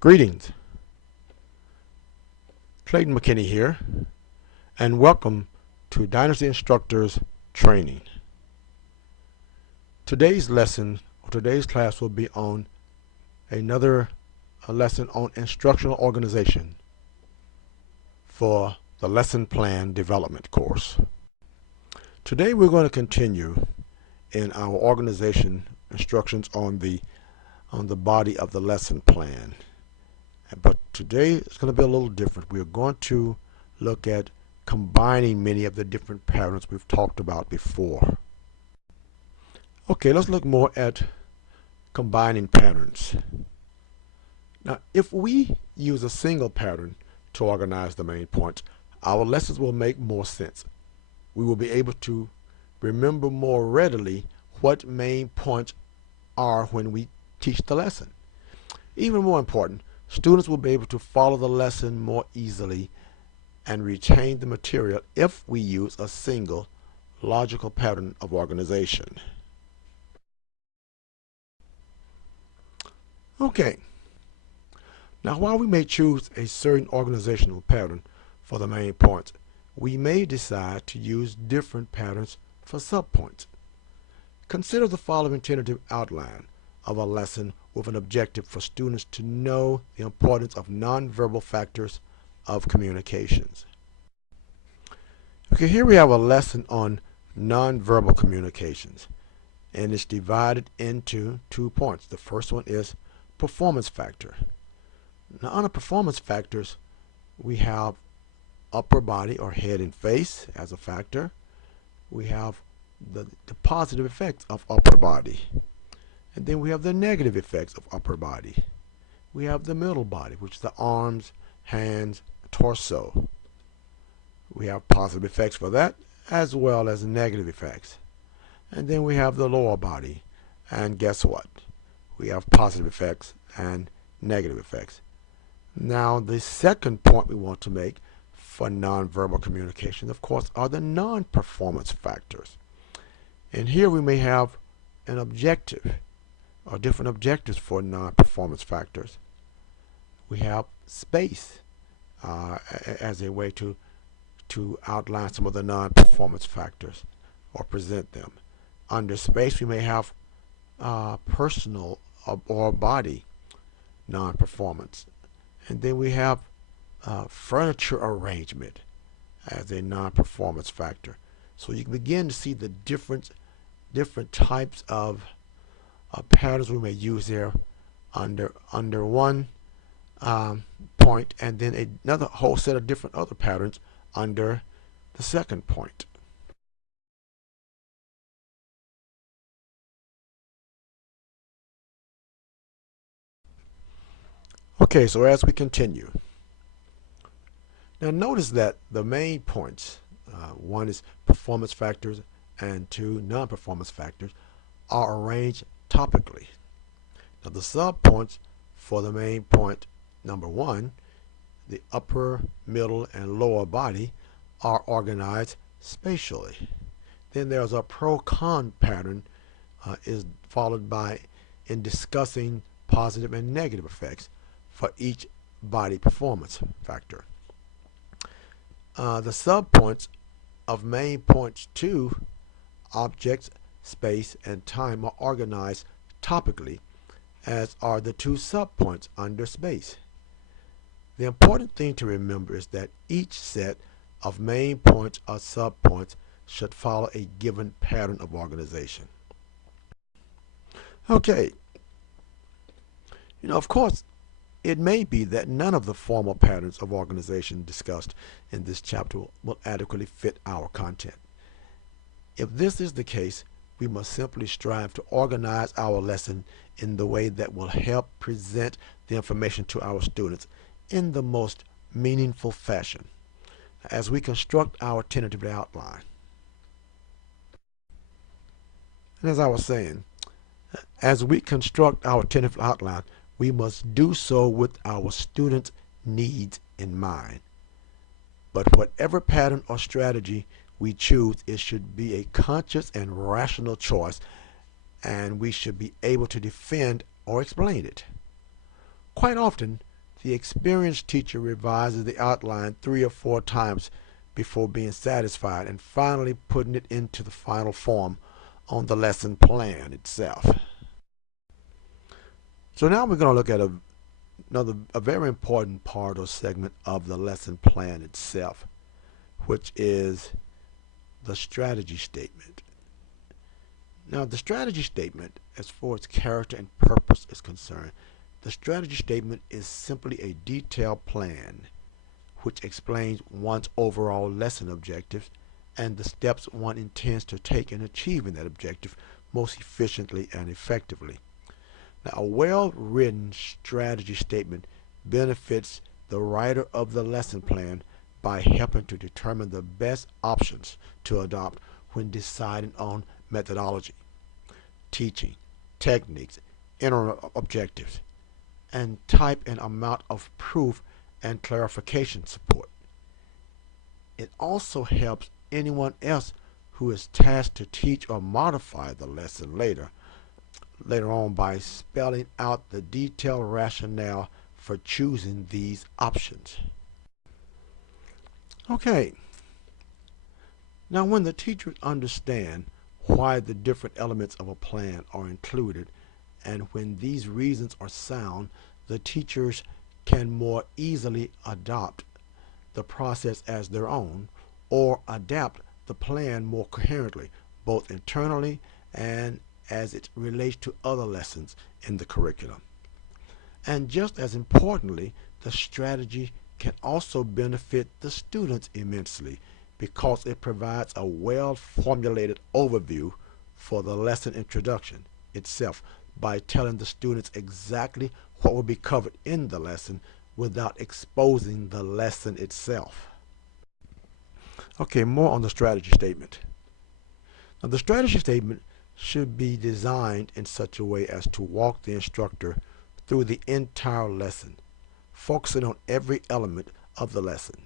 Greetings, Clayton McKinney here, and welcome to Dynasty Instructors Training. Today's lesson, or today's class, will be on another lesson on instructional organization for the lesson plan development course. Today we're going to continue in our organization instructions on the body of the lesson plan. But today it's going to be a little different. We're going to look at combining many of the different patterns we've talked about before. Okay, let's look more at combining patterns. Now, if we use a single pattern to organize the main points, our lessons will make more sense. We will be able to remember more readily what main points are when we teach the lesson. Even more important, students will be able to follow the lesson more easily and retain the material if we use a single logical pattern of organization. Okay, now while we may choose a certain organizational pattern for the main points, we may decide to use different patterns for subpoints. Consider the following tentative outline of a lesson with an objective for students to know the importance of nonverbal factors of communications. Okay, here we have a lesson on nonverbal communications, and it's divided into 2 points. The first one is performance factor. Now, under performance factors, we have upper body or head and face as a factor. We have the positive effects of upper body. And then we have the negative effects of upper body. We have the middle body, which is the arms, hands, torso. We have positive effects for that as well as negative effects. And then we have the lower body. And guess what? We have positive effects and negative effects. Now, the second point we want to make for nonverbal communication, of course, are the non-performance factors. And here we may have an objective or different objectives for non-performance factors. We have space as a way to outline some of the non-performance factors or present them. Under space, we may have personal or body non-performance. And then we have furniture arrangement as a non-performance factor. So you can begin to see the different types of patterns we may use there under one point, and then another whole set of different other patterns under the second point. Okay, so as we continue, now notice that the main points, one is performance factors and two non-performance factors, are arranged topically. Now the subpoints for the main point number one, the upper, middle, and lower body, are organized spatially. Then there's a pro-con pattern is followed by in discussing positive and negative effects for each body performance factor. The subpoints of main points 2, objects, space, and time, are organized topically, as are the two subpoints under space. The important thing to remember is that each set of main points or subpoints should follow a given pattern of organization. Okay, of course, it may be that none of the formal patterns of organization discussed in this chapter will adequately fit our content. If this is the case, we must simply strive to organize our lesson in the way that will help present the information to our students in the most meaningful fashion as we construct our tentative outline. And as I was saying, as we construct our tentative outline, we must do so with our students' needs in mind. But whatever pattern or strategy we choose, it should be a conscious and rational choice, and we should be able to defend or explain it. Quite often, The experienced teacher revises the outline 3 or 4 times before being satisfied and finally putting it into the final form on the lesson plan itself. So now we're going to look at a very important part or segment of the lesson plan itself, which is the strategy statement. Now, the strategy statement, as far as character and purpose is concerned, the strategy statement is simply a detailed plan which explains one's overall lesson objectives and the steps one intends to take in achieving that objective most efficiently and effectively. Now, a well-written strategy statement benefits the writer of the lesson plan by helping to determine the best options to adopt when deciding on methodology, teaching, techniques, internal objectives, and type and amount of proof and clarification support. It also helps anyone else who is tasked to teach or modify the lesson later on by spelling out the detailed rationale for choosing these options. Okay, now when the teachers understand why the different elements of a plan are included and when these reasons are sound, the teachers can more easily adopt the process as their own or adapt the plan more coherently, both internally and as it relates to other lessons in the curriculum. And just as importantly, the strategy can also benefit the students immensely because it provides a well-formulated overview for the lesson introduction itself by telling the students exactly what will be covered in the lesson without exposing the lesson itself. Okay, more on the strategy statement. Now, the strategy statement should be designed in such a way as to walk the instructor through the entire lesson, focusing on every element of the lesson.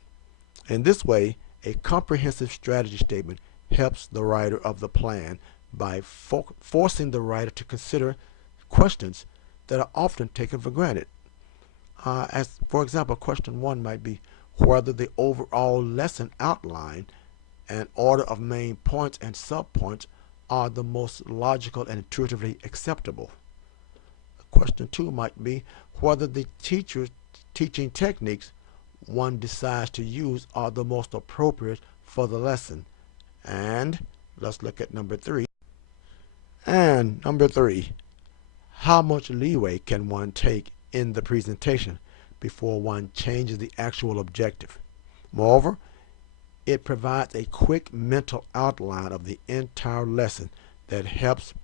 In this way, a comprehensive strategy statement helps the writer of the plan by forcing the writer to consider questions that are often taken for granted. As for example, question 1 might be whether the overall lesson outline and order of main points and subpoints are the most logical and intuitively acceptable. Question 2 might be whether the teacher's teaching techniques one decides to use are the most appropriate for the lesson. And let's look at number 3. And number 3, how much leeway can one take in the presentation before one changes the actual objective? Moreover, it provides a quick mental outline of the entire lesson that helps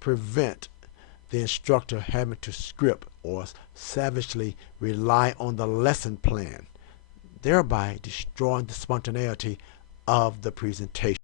prevent the instructor having to script or savagely rely on the lesson plan, thereby destroying the spontaneity of the presentation.